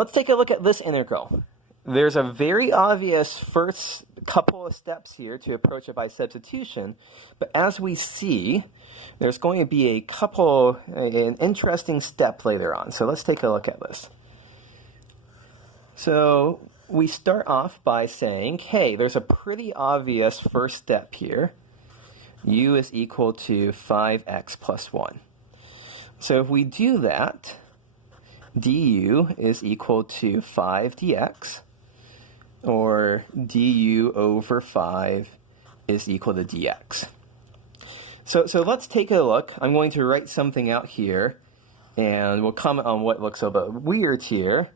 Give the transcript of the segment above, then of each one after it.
Let's take a look at this integral. There's a very obvious first couple of steps here to approach it by substitution, but as we see, there's going to be an interesting step later on. So let's take a look at this. So we start off by saying, hey, there's a pretty obvious first step here. U is equal to 5x plus 1. So if we do that, du is equal to 5 dx, or du over 5 is equal to dx. So let's take a look. I'm going to write something out here, and we'll comment on what looks a bit weird here.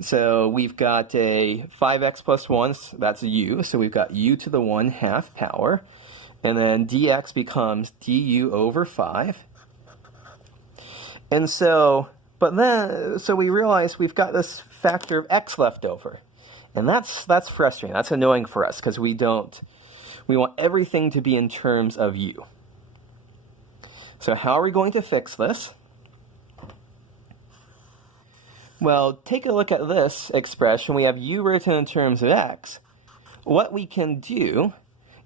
So we've got a 5x plus 1, that's u, so we've got u to the 1/2 power, and then dx becomes du over 5. And so we realize we've got this factor of x left over. And that's frustrating. That's annoying for us because we want everything to be in terms of u. So how are we going to fix this? Well, take a look at this expression. We have u written in terms of x. What we can do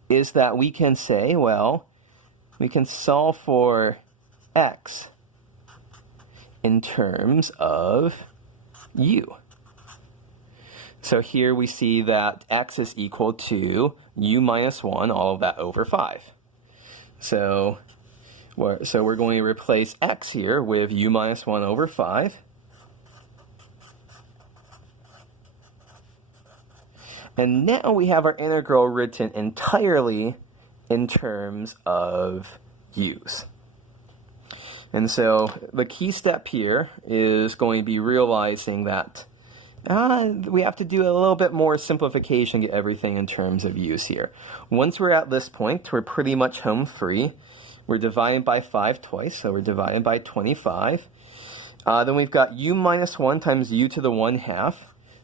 is that we can say, well, we can solve for x in terms of u. So here we see that x is equal to u minus 1, all of that over 5. So we're going to replace x here with u minus 1 over 5. And now we have our integral written entirely in terms of u's. And so the key step here is going to be realizing that we have to do a little bit more simplification to get everything in terms of u's here. Once we're at this point, we're pretty much home free. We're dividing by 5 twice, so we're dividing by 25. Then we've got u minus 1 times u to the 1/2.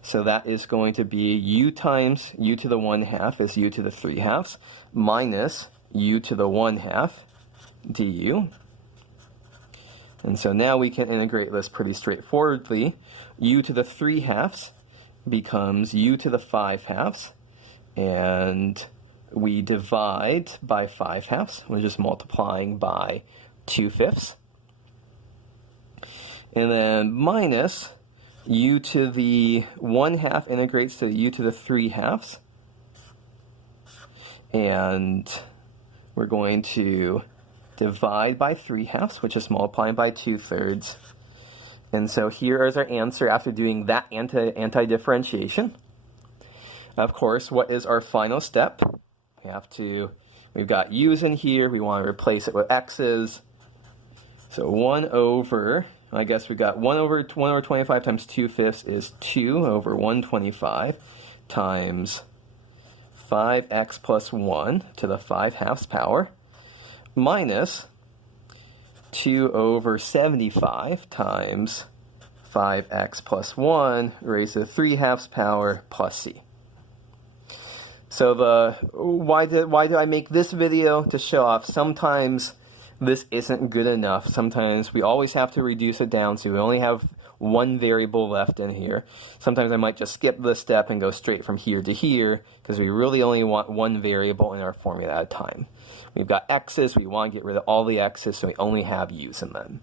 So that is going to be u times u to the 1/2 is u to the 3/2 minus u to the 1/2 du. And so now we can integrate this pretty straightforwardly. U to the 3/2 becomes u to the 5/2, and we divide by 5/2. We're just multiplying by 2/5. And then minus u to the 1/2 integrates to u to the 3/2. And we're going to divide by 3/2, which is multiplying by 2/3. And so here is our answer after doing that anti-differentiation. Of course, what is our final step? We've got u's in here, we want to replace it with x's. So 1 over, I guess we got 1 over 25 times 2/5 is 2 over 125 times 5x plus 1 to the 5/2 power minus 2 over 75 times 5x plus 1 raised to the 3/2 power plus c. So why do I make this video? To show off sometimes this isn't good enough. Sometimes we always have to reduce it down, so we only have one variable left in here. Sometimes I might just skip this step and go straight from here to here, because we really only want one variable in our formula at a time. We've got x's, we want to get rid of all the x's, so we only have u's in them.